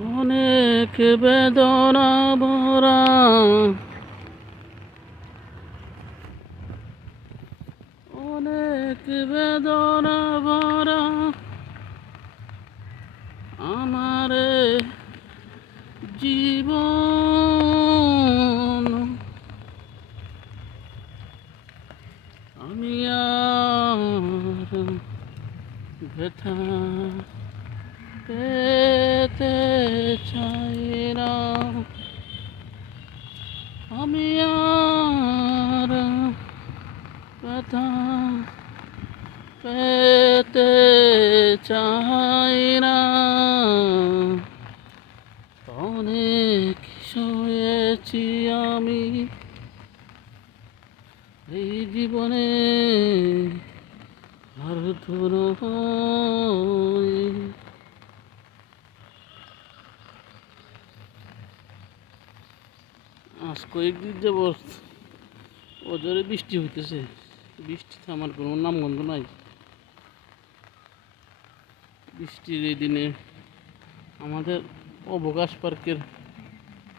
অনেক বেদনা ভরা, অনেক বেদনা ভরা আমার জীবন। আমি আর ব্যথা পেতে চাই না, আমি আর ব্যথা পেতে চাই না। অনেক সয়েছি আমি এই জীবনে, আর তো নয়। আজ কয়েকদিন যাবৎ অজরে বৃষ্টি হইতেছে, বৃষ্টি থামার কোনো নামগন্ধ নাই। বৃষ্টির এই দিনে আমাদের অবকাশ পার্কের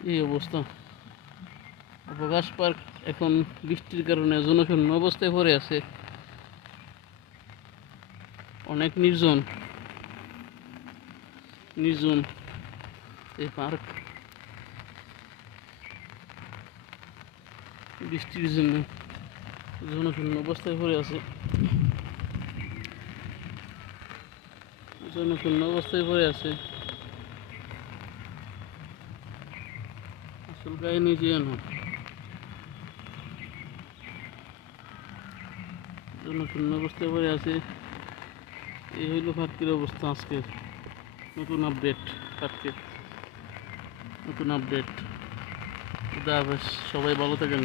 এই অবস্থা। অবকাশ পার্ক এখন বৃষ্টির কারণে জনশূন্য অবস্থায় পড়ে আছে, অনেক নির্জন নির্জন এই পার্ক। বৃষ্টির জন্য জনশূন্য অবস্থায় পড়ে আছে, জনশূন্য অবস্থায় পড়ে আছে। আসল কাহিনী যে জনশূন্য অবস্থায় পড়ে আছে। এই হইল পার্কের অবস্থা আজকের নতুন আপডেট। পার্কের নতুন আপডেট। খুদা হাফেজ, সবাই ভালো থাকেন।